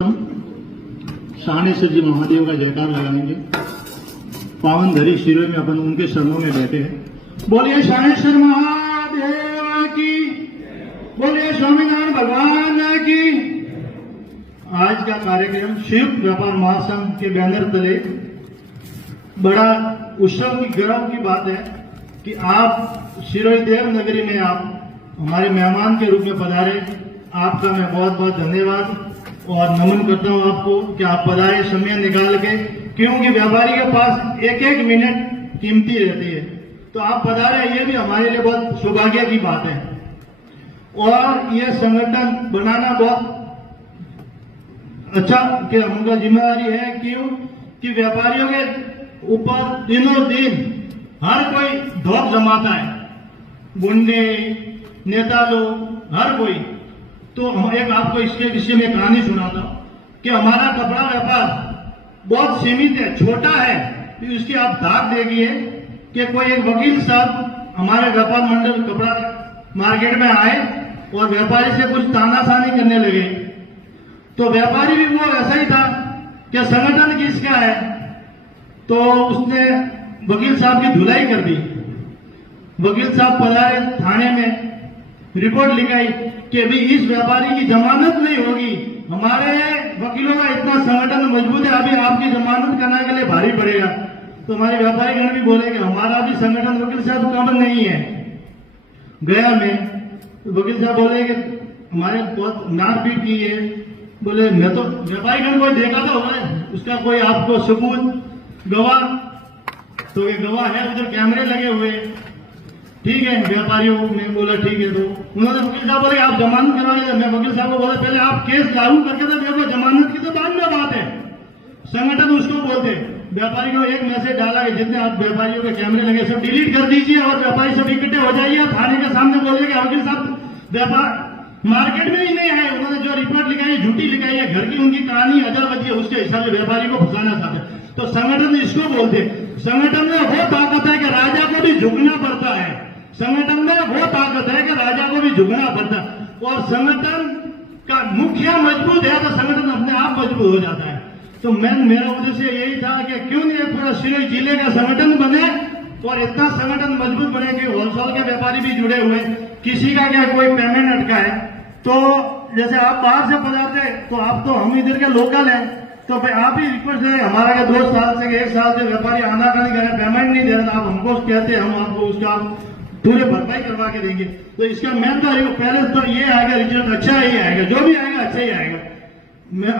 शानेश्वर जी महादेव का जयकार लगाएंगे। पावन धरी शिविर में अपन उनके शरणों में बैठे हैं। बोलिए शानेश्वर महादेव की, बोलिए स्वामीनारायण भगवान की। आज का कार्यक्रम शिव व्यापार महासंघ के बैनर तले बड़ा उत्सव की गर्व की बात है कि आप शिरोई देव नगरी में आप हमारे मेहमान के रूप में पधारे। आपका मैं बहुत बहुत धन्यवाद और नमन करता हूं आपको कि आप पधारे समय निकाल के, क्योंकि व्यापारी के पास एक एक मिनट कीमती रहती है। तो आप पधारे, ये भी हमारे लिए बहुत सौभाग्य की बात है। और ये संगठन बनाना बहुत अच्छा कि उनका जिम्मेदारी है। क्यों कि व्यापारियों के ऊपर दिनों दिन हर कोई धोख जमाता है, गुंडे, नेता लोग, हर कोई। तो हम एक आपको इसके विषय में कहानी सुनाता हूं कि हमारा कपड़ा व्यापार बहुत सीमित है, छोटा है। तो इसकी आप धाक देखिए कि कोई एक वकील साहब हमारे व्यापार मंडल कपड़ा मार्केट में आए और व्यापारी से कुछ तानाशानी करने लगे। तो व्यापारी भी वो ऐसा ही था कि संगठन किसका है, तो उसने वकील साहब की धुलाई कर दी। वकील साहब पधारे थाने में, रिपोर्ट लिखाई कि अभी इस व्यापारी की जमानत नहीं होगी। हमारे वकीलों का इतना संगठन मजबूत है, अभी आपकी जमानत करने के लिए भारी पड़ेगा। तो हमारे व्यापारी गण भी बोले कि हमारा भी संगठन वकील साहब कम नहीं है। गया में वकील साहब बोले कि हमारे बहुत मारपीट की है। बोले मैं तो व्यापारी गण को देखा तो उसका कोई आपको सबूत, गवाह? तो ये गवाह है, उधर कैमरे लगे हुए। ठीक है, व्यापारियों ने बोला ठीक है। तो उन्होंने वकील साहब बोले आप जमानत करवाइए। मैं वकील साहब को बोला पहले आप केस लागू करके तो देखो, जमानत की तो बाद में बात है। संगठन उसको बोलते। व्यापारी को एक मैसेज डाला कि जितने आप व्यापारियों के कैमरे लगे सब डिलीट कर दीजिए और व्यापारी सब इकट्ठे हो जाइए, थाने के सामने बोलिए कि वकील साहब व्यापार मार्केट में ही नहीं है। उन्होंने जो रिपोर्ट लिखाई है झूठी लिखाई है, घर की उनकी कहानी अदल बची है, उसके हिसाब से व्यापारी को फंसाना चाहते। तो संगठन इसको बोलते। संगठन में वो ताकत है कि राजा को भी झुकना पड़ता है। संगठन में वो ताकत है कि राजा को भी झुकना पड़ता है। और संगठन का मुखिया मजबूत है तो संगठन अपने आप मजबूत हो जाता है। तो मेरा उद्देश्य यही था कि क्यों नहीं पूरा शिरोई जिले का संगठन बने और इतना संगठन मजबूत बने कि होलसेल के व्यापारी भी जुड़े हुए। किसी का क्या कोई पेमेंट अटका है तो जैसे आप बाहर से पधारते तो आप तो हम इधर के लोकल हैं, तो भाई आप ही रिक्वेस्ट है हमारा के 2 साल से 1 साल से व्यापारी आनाकानी कर रहे, पेमेंट नहीं दे रहे, आप हमको कहते हम आपको उसका पूरे भरपाई करवा के देंगे। तो इसका मेन तो पहले तो ये आएगा, रिजल्ट अच्छा ही आएगा, जो भी आएगा अच्छा ही आएगा। मैं